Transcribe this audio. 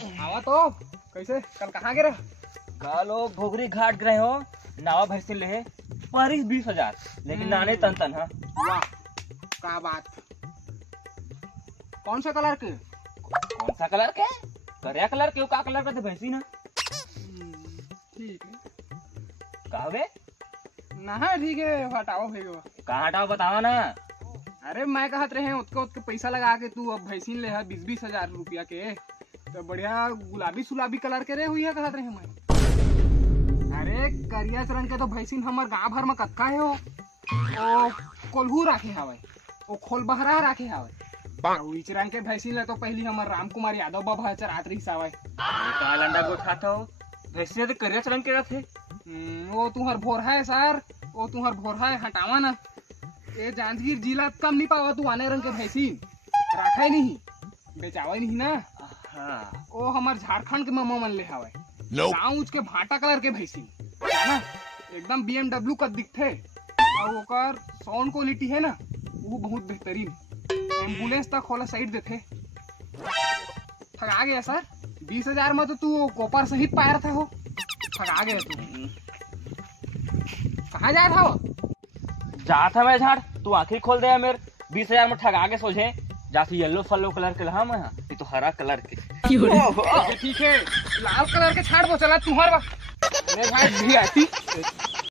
आवा तो कैसे कल कहाँ गिरा? कल वो घोगरी घाट गए हो, नावा भैंसे ले परिस 20,000, लेकिन नाने तन तन। हाँ वाह क्या बात। कौन सा कलर के? कौन सा कलर के? करिया कलर के। का कलर का थे भैंसी ना? ठीक है कहवे ना है, ठीक है हटाओ भैया। कहाँ हटाओ बतावा ना। अरे मैं कहत रहे उतके पैसा लगा के तू अब भैंसीन ले है 20-20 हजार रुपया के, तो बढ़िया गुलाबी सुलाबी कलर के रे हुई है कहत रहे मैं। अरे करिया रंग के तो भैंसीन हमार गांव भर में कतका है हो। ओ कोल्हू राखे हवे, ओ खोल बहरा राखे हवे। इच रंग के भैंसीन ले तो पहली हमार राम कुमार यादव बाबा चरात रही सावे। का लंडा गोठा था भैंसी तो करिया रंग के रथे। वो तुहर भोर है सर, वो तुहर भोर है हटावा ना। ये जांजगीर जिला कम नहीं पावा तू आने रंग के भैंसीन राखे नहीं, बेचावा नहीं ना। हाँ ओ हमार झारखंड के मामा मन ले हवे। गाँव के भाटा कलर के भैंसी है ना, एकदम BMW का दिखते और ओकर साउंड क्वालिटी है ना वो बहुत बेहतरीन। एम्बुलेंस तक खोला साइड देते। ठगा गया सर 20,000 में तो तू कोपर सहित पाया था हो। ठगा गया तू। कहाँ जा था वो? जा था मैं झाड़, तू आखिर खोल दे मेरे 20,000 में ठगा के सोचे जाके येलो फलो कलर के लहा मैं। ये तो हरा कलर के। ठीक है लाल कलर के छाड़ वो चला तुम्हारा। अरे भाई भी आती